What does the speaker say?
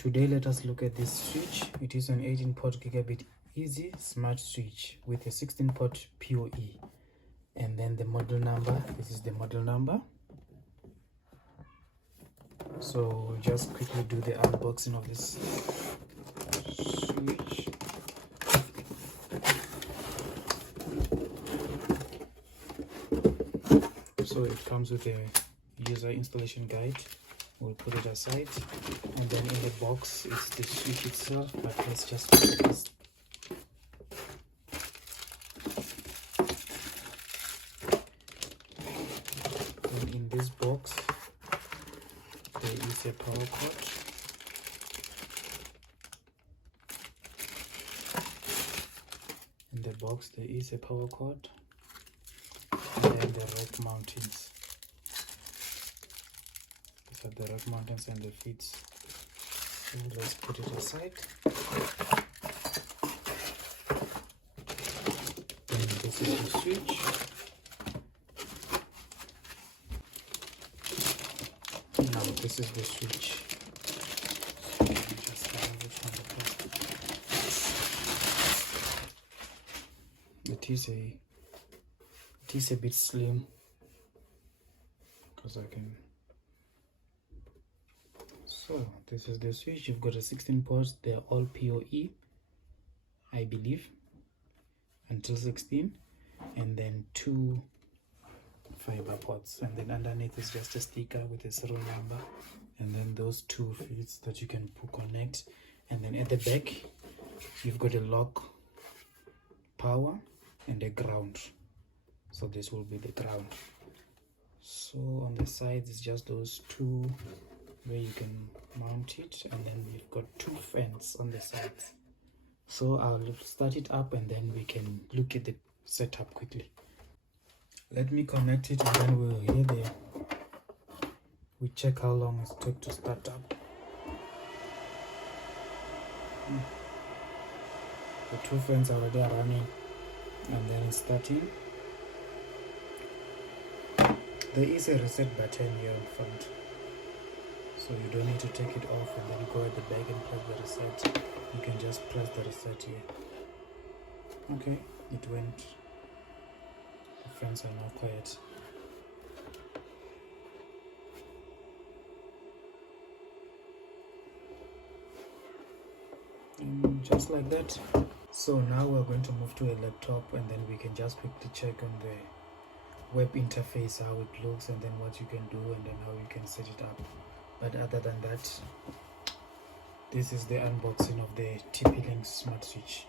Today let us look at this switch. It is an 18 port gigabit easy smart switch with a 16 port PoE, and then the model number. This is the model number. So we'll just quickly do the unboxing of this switch. So it comes with a user installation guide. We'll put it aside, and then in the box is the switch itself, but let's just put this. And in this box there is a power cord, in the box there is a power cord, and then the rack mountings. These are the rack mountings and the feet. So let's put it aside. And this is the switch. Now this is the switch. Just remove it from the plastic. It is a bit slim because I can. So this is the switch. You've got a 16 ports. They're all PoE, I believe, until 16, and then 2 fiber ports, and then underneath is just a sticker with a serial number, and then those 2 feeds that you can connect, and then at the back you've got a lock, power, and a ground. So this will be the ground. So on the sides is just those 2 where you can mount it, and then we've got 2 fans on the sides. So I'll start it up and then we can look at the setup quickly. Let me connect it and then we'll hear we check how long it takes to start up. The 2 fans already are running, and then it's starting. There is a reset button here in front, so you don't need to take it off and then go at the back and press the reset. You can just press the reset here. Okay, it went. The fans are now quiet. Just like that. So now we're going to move to a laptop, and then we can just quickly check on the web interface how it looks, and then what you can do, and then how you can set it up. But other than that, this is the unboxing of the TP-Link smart switch.